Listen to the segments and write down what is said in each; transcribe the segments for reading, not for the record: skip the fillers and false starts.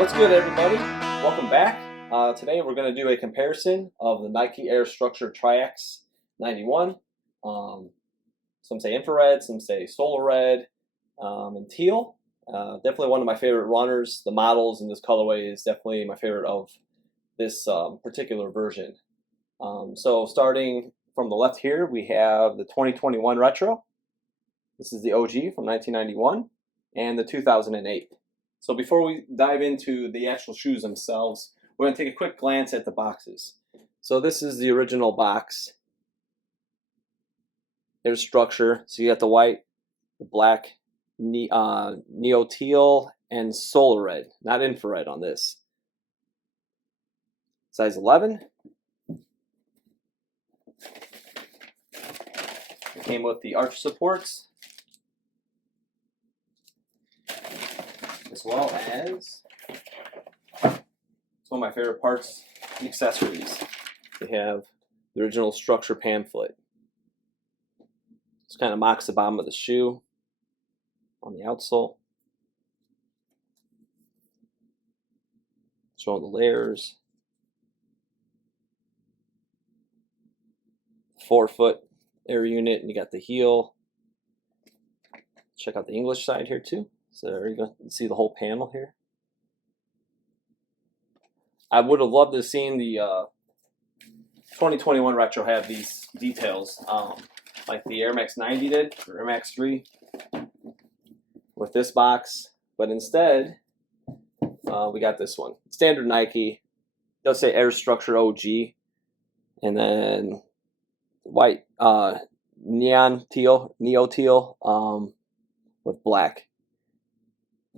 What's good, everybody? Welcome back. Today we're going to do a comparison of the Nike Air Structure Triax 91. Some say infrared, some say solar red, and teal. Definitely one of my favorite runners. The models in this colorway is definitely my favorite of this particular version. So starting from the left here, we have the 2021 Retro. This is the OG from 1991 and the 2008. So before we dive into the actual shoes themselves, we're going to take a quick glance at the boxes. So this is the original box. There's structure. So you got the white, the black, neo teal, and solar red, not infrared on this. Size 11. It came with the arch supports, as well as, it's one of my favorite parts, the accessories. They have the original structure pamphlet. This kind of mocks the bottom of the shoe on the outsole. Showing the layers. 4-foot air unit, and you got the heel. Check out the English side here too. So there you go. You see the whole panel here. I would have loved to have seen the 2021 Retro have these details, like the Air Max 90 did, or Air Max 3, with this box. But instead, we got this one. Standard Nike. It does say Air Structure OG. And then white, neo teal, with black.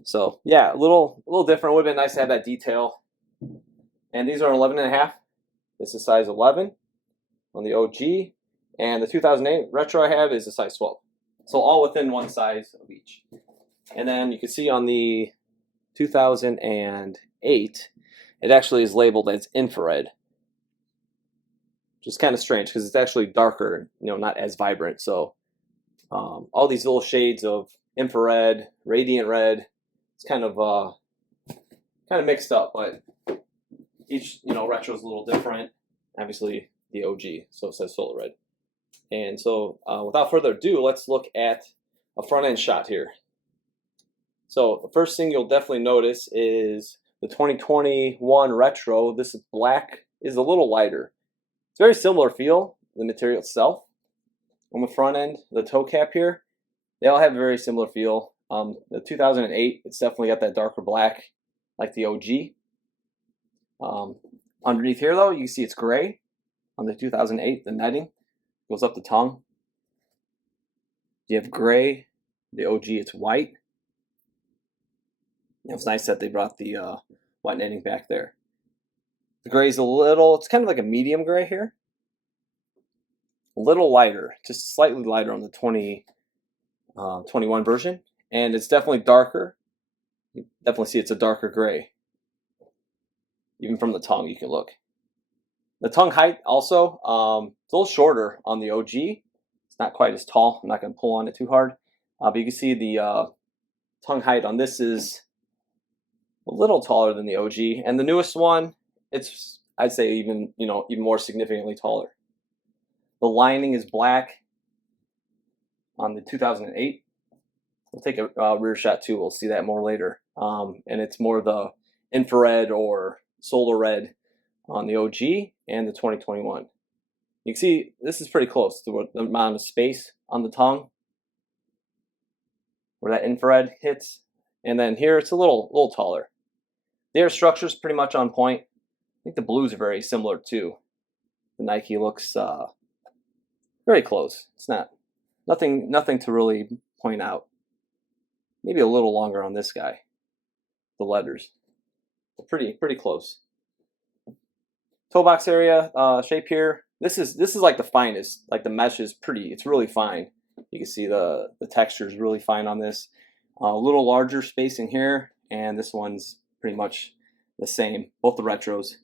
So yeah, a little different. Would have been nice to have that detail. And these are 11.5. This is size 11 on the OG, and the 2008 Retro I have is a size 12. So all within one size of each. And then you can see on the 2008, it actually is labeled as infrared, which is kind of strange because it's actually darker, not as vibrant. So all these little shades of infrared, radiant red. It's kind of mixed up, but each retro is a little different. Obviously the OG, so it says solar red. And so without further ado, let's look at a front end shot here. So the first thing you'll definitely notice is the 2021 Retro. This black is a little lighter. It's very similar feel, the material itself. On the front end, the toe cap here, they all have a very similar feel. The 2008, it's definitely got that darker black, like the OG. Underneath here, though, you can see it's gray. On the 2008, the netting goes up the tongue. You have gray. The OG, it's white. It's nice that they brought the white netting back there. The gray is it's kind of like a medium gray here. A little lighter, just slightly lighter on the 2021 version. And it's definitely darker. You definitely see it's a darker gray. Even from the tongue, you can look. The tongue height also, it's a little shorter on the OG. It's not quite as tall. I'm not going to pull on it too hard. But you can see the tongue height on this is a little taller than the OG. And the newest one, it's, I'd say, even more significantly taller. The lining is black on the 2008. We'll take a rear shot too. We'll see that more later. And it's more the infrared or solar red on the OG and the 2021. You can see this is pretty close to the amount of space on the tongue where that infrared hits. And then here it's a little taller. The air structure is pretty much on point. think the blues are very similar too. The Nike looks very close. It's nothing to really point out. Maybe a little longer on this guy. The letters, but pretty close. Toe box area shape here. This is like the finest. Like the mesh is pretty. It's really fine. You can see the texture is really fine on this. A little larger spacing here, and this one's pretty much the same. Both the retros.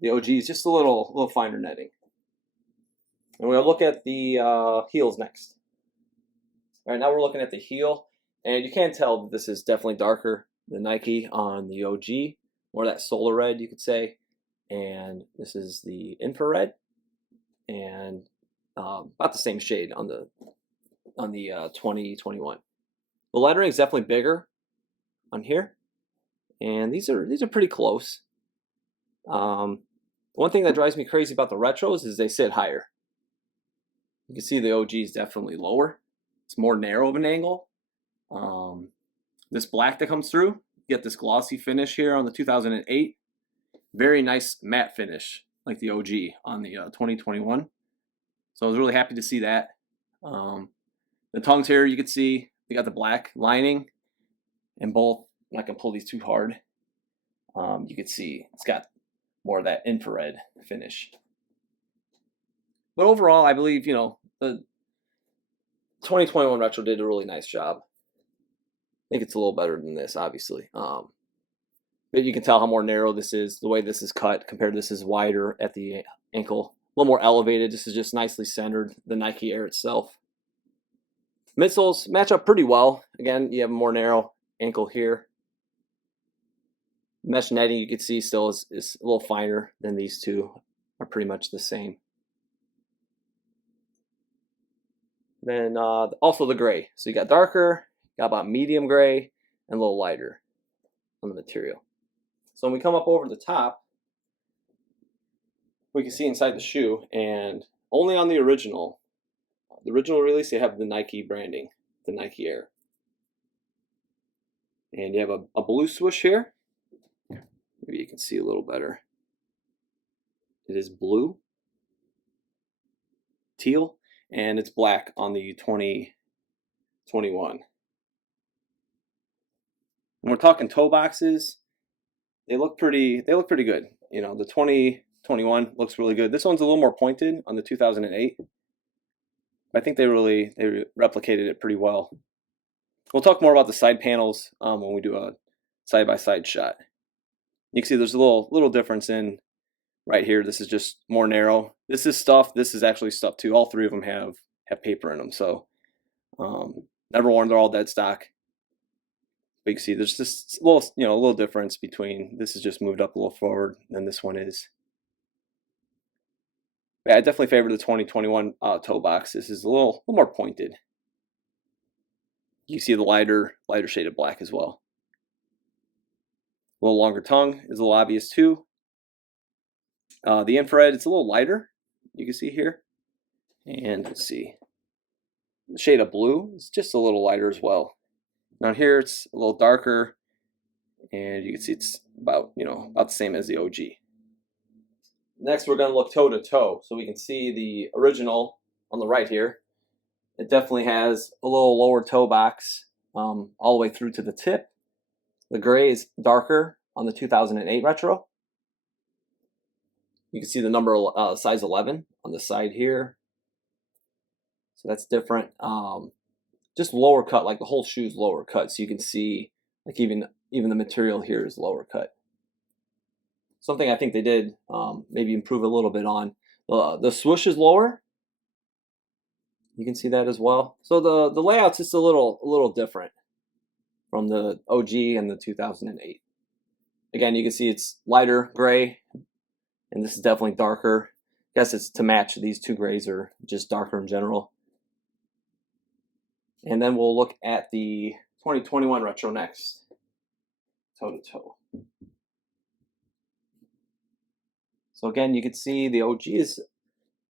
The OG is just a little finer netting. And we're gonna look at the heels next. All right, now we're looking at the heel, and you can tell that this is definitely darker than Nike on the OG, more that solar red, you could say. And this is the infrared, and about the same shade on the 2021. The lettering is definitely bigger on here, and these are pretty close. One thing that drives me crazy about the retros is they sit higher. You can see the OG is definitely lower. It's more narrow of an angle. This black that comes through, you get this glossy finish here on the 2008. Very nice matte finish, like the OG on the 2021. So I was really happy to see that. The tongues here, you can see they got the black lining, and both. I'm not gonna pull these too hard. You can see it's got more of that infrared finish. But overall, I believe the 2021 retro did a really nice job. I think it's a little better than this, obviously. But you can tell how more narrow this is, the way this is cut compared to this is wider at the ankle. A little more elevated. This is just nicely centered, the Nike Air itself. Midsoles match up pretty well. Again, you have a more narrow ankle here. Mesh netting, you can see still is a little finer than these two. Are pretty much the same. Then also the gray. So you got darker, got about medium gray, and a little lighter on the material. So when we come up over the top, we can see inside the shoe, and only on the original release, they have the Nike branding, the Nike Air. And you have a blue swoosh here. Maybe you can see a little better. It is blue, teal, and it's black on the 2021. When we're talking toe boxes, they look pretty good. The 2021 looks really good. This one's a little more pointed on the 2008. I think they replicated it pretty well. We'll talk more about the side panels when we do a side-by-side shot. You can see there's a little difference in right here. This is just more narrow. This is stuff. This is actually stuff too. All three of them have paper in them. So never worn. They're all dead stock. But you can see there's just a little difference between this is just moved up a little forward than this one is. Yeah, I definitely favor the 2021 toe box. This is a little more pointed. You see the lighter shade of black as well. A little longer tongue is a little obvious too. The infrared, it's a little lighter. You can see here. And let's see. The shade of blue is just a little lighter as well. Now here it's a little darker, and you can see it's about the same as the OG. Next, we're going to look toe to toe, so we can see the original on the right here. It definitely has a little lower toe box all the way through to the tip. The gray is darker on the 2008 retro. You can see the number size 11 on the side here. So that's different. Just lower cut, like the whole shoe's lower cut. So you can see like even the material here is lower cut. Something I think they did maybe improve a little bit on. The swoosh is lower. You can see that as well. So the layout's just a little different from the OG and the 2008. Again, you can see it's lighter gray, and this is definitely darker. I guess it's to match these two grays are just darker in general. And then we'll look at the 2021 retro next, toe to toe. So again, you can see the OG is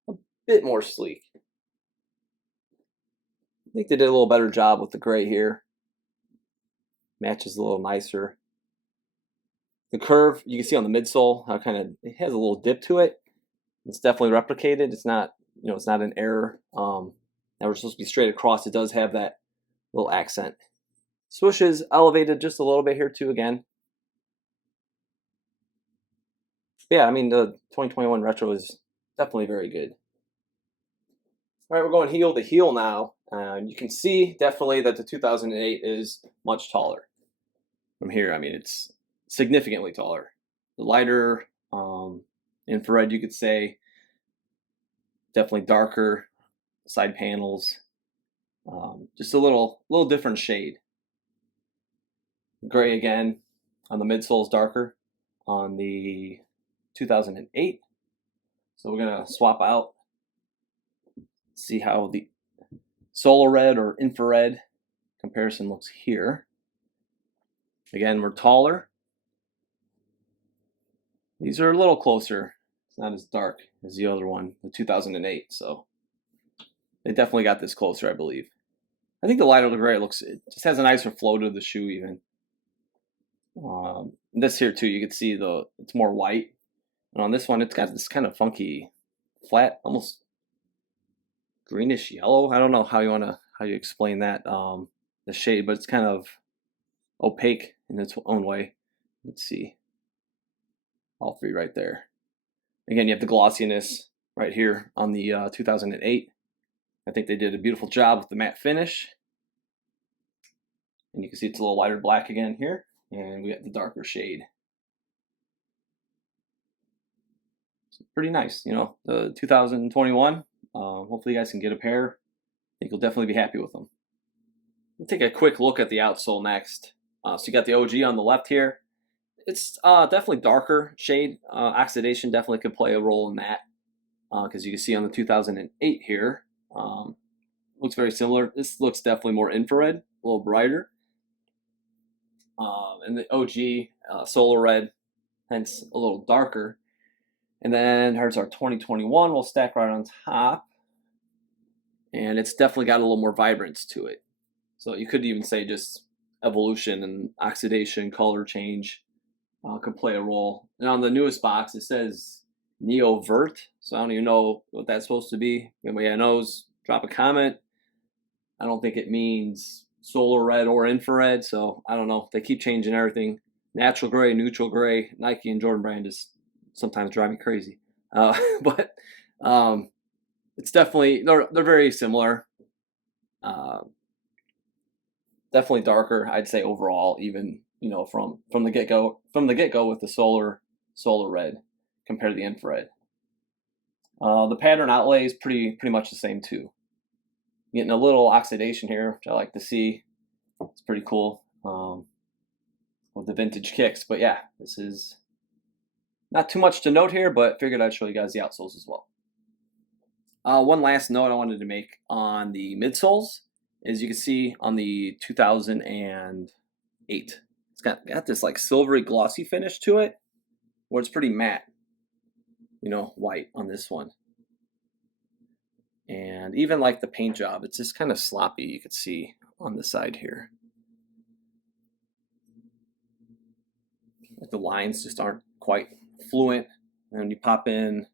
a bit more sleek. I think they did a little better job with the gray here. Matches a little nicer. The curve you can see on the midsole, how it has a little dip to it. It's definitely replicated. It's not, it's not an error. That we're supposed to be straight across. It does have that little accent. Swoosh is elevated just a little bit here too again. But yeah, I mean the 2021 retro is definitely very good. All right, we're going heel to heel now. You can see definitely that the 2008 is much taller. From here, I mean, it's significantly taller. The lighter infrared, you could say, definitely darker side panels, just a little different shade. Gray again on the midsole is darker on the 2008. So we're gonna swap out, see how the solar red or infrared comparison looks here. Again, we're taller. These are a little closer. It's not as dark as the other one, the 2008. So they definitely got this closer, I believe. I think the lighter the gray it just has a nicer flow to the shoe even. This here too, you can see it's more white. And on this one, it's got this kind of funky, flat, almost greenish yellow. I don't know how you explain that, the shade, but it's kind of opaque in its own way. Let's see. All three right there. Again, you have the glossiness right here on the 2008. I think they did a beautiful job with the matte finish. And you can see it's a little lighter black again here. And we got the darker shade. So pretty nice, the 2021. Hopefully you guys can get a pair. I think you'll definitely be happy with them. We'll take a quick look at the outsole next. So you got the OG on the left here. It's definitely darker shade. Oxidation definitely could play a role in that, because you can see on the 2008 here, looks very similar. This looks definitely more infrared, a little brighter. And the OG solar red, hence a little darker. And then here's our 2021. We'll stack right on top, and it's definitely got a little more vibrance to it. So you could even say just evolution and oxidation, color change could play a role. And on the newest box, it says Neo Vert, so I don't even know what that's supposed to be. If anybody knows, drop a comment. I don't think it means solar red or infrared, so I don't know. They keep changing everything. Natural gray, neutral gray. Nike and Jordan brand just sometimes drive me crazy. But it's definitely, they're very similar. Definitely darker, I'd say overall, even from the get-go with the solar red compared to the infrared. The pattern outlay is pretty much the same too. Getting a little oxidation here, which I like to see. It's pretty cool with the vintage kicks. But yeah, this is not too much to note here, but figured I'd show you guys the outsoles as well. One last note I wanted to make on the midsoles is you can see on the 2008, it's got this like silvery glossy finish to it, where it's pretty matte, white on this one. And even like the paint job, it's just kind of sloppy, you could see on the side here. Like the lines just aren't quite fluent. And when you pop in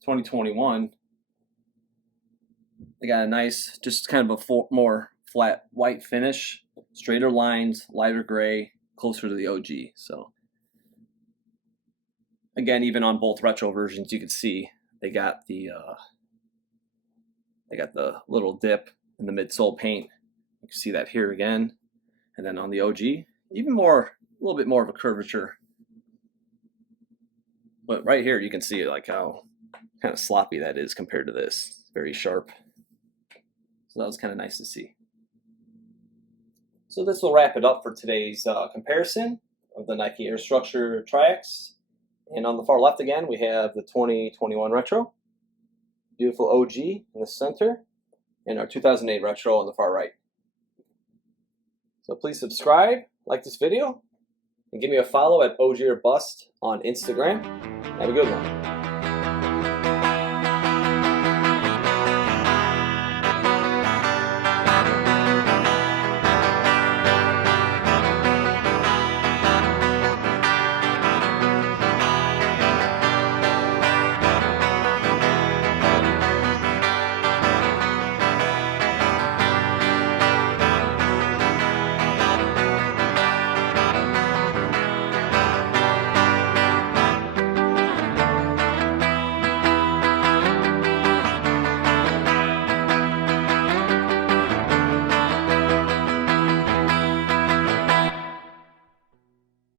2021, they got a nice, just kind of a more flat white finish, straighter lines, lighter gray, closer to the OG. So again, even on both retro versions, you can see they got the little dip in the midsole paint. You can see that here again, and then on the OG, even more, a little bit more of a curvature. But right here, you can see like how kind of sloppy that is compared to this. Very sharp. So that was kind of nice to see. So this will wrap it up for today's comparison of the Nike Air Structure Triax. And on the far left again, we have the 2021 Retro. Beautiful OG in the center. And our 2008 Retro on the far right. So please subscribe, like this video, and give me a follow at OG or Bust on Instagram. Have a good one.